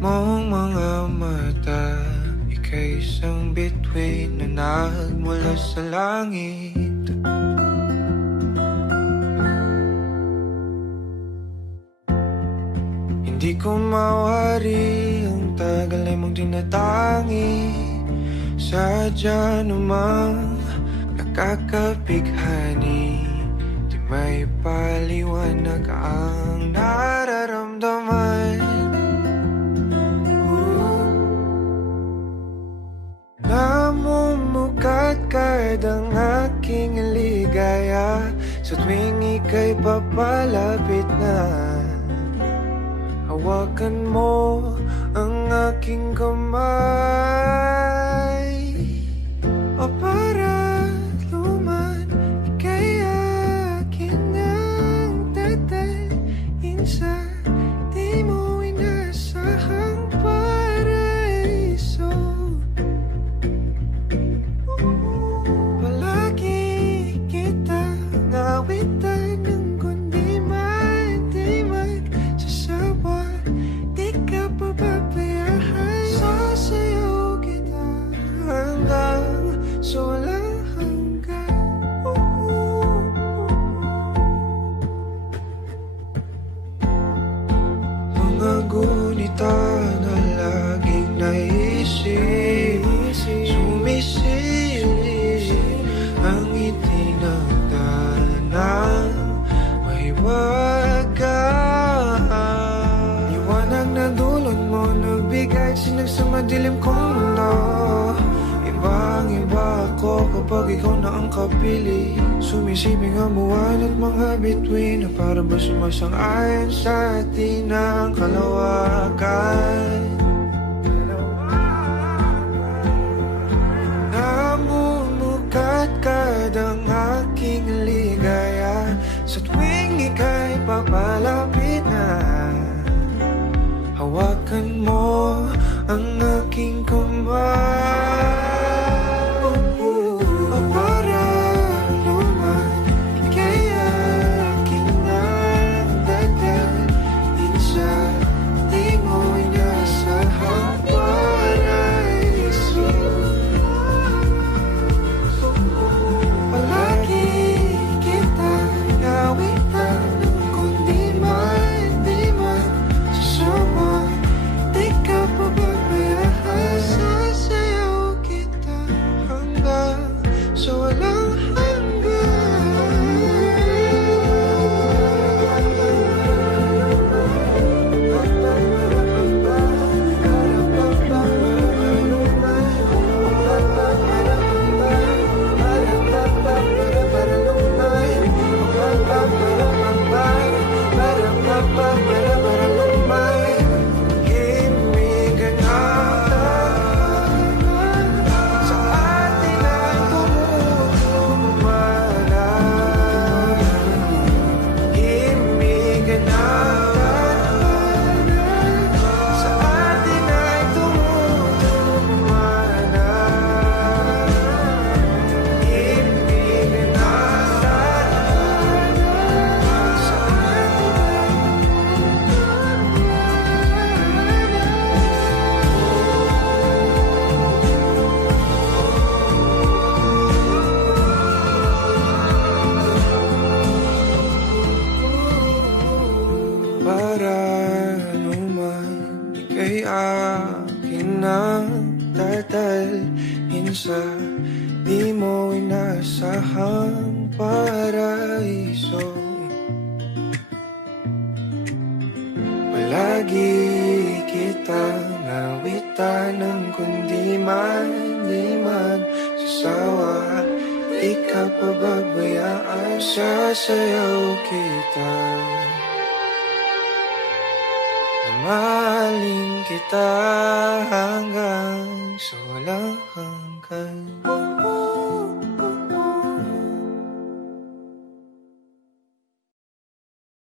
mong mga mata. Ika'y isang bituin na nagmula sa langit. Hindi ko mawari ang tagal ay mong tinatangi. Sadya namang nakakapighani. Di may paliwanag ang nararamdaman. Namumukat kahit ang aking ligaya sa tuwing ika'y papalapit na. Hawakan mo ang aking kamay. O para luman, ika'y akin ang tatalin sa di mo inasahang paraiso. Palagi kita ngawitan ng kundi man di magsasawa. Di ka pababayaan. Sasayaw kita hanggang sa walang hanggan. Mga gunita na laging naisip, sumisilip ang ngiti ng tanang may wagas. Liwanag na dulot mo, nagbigay sinag sa madilim kong mundo. Ibang-iba ako kapag ikaw na ang kapili. Sumisibing ang buwan at mga bituin na para ba sumasang-ayon sa atin ang kalawakan. Namumukat kadang aking ligaya sa tuwing ika'y papalapit na. Hawakan mo ang aking kamay. O para luman, ika'y akin ang tatalin sa di mo inasahang paraiso. Palagi kita ngawitan ng kundi man di magsasawa. Di ka pababayaan. Sasayaw kita hanggang sa walang para naman, ika'y akin ang tatalin sa di mo inasahang paraiso. Palagi kita nawitan ng kundi man di magsasawa. Di ka pababayaan. Sasayaw kita, mahalin kita hanggang sa walang hanggan.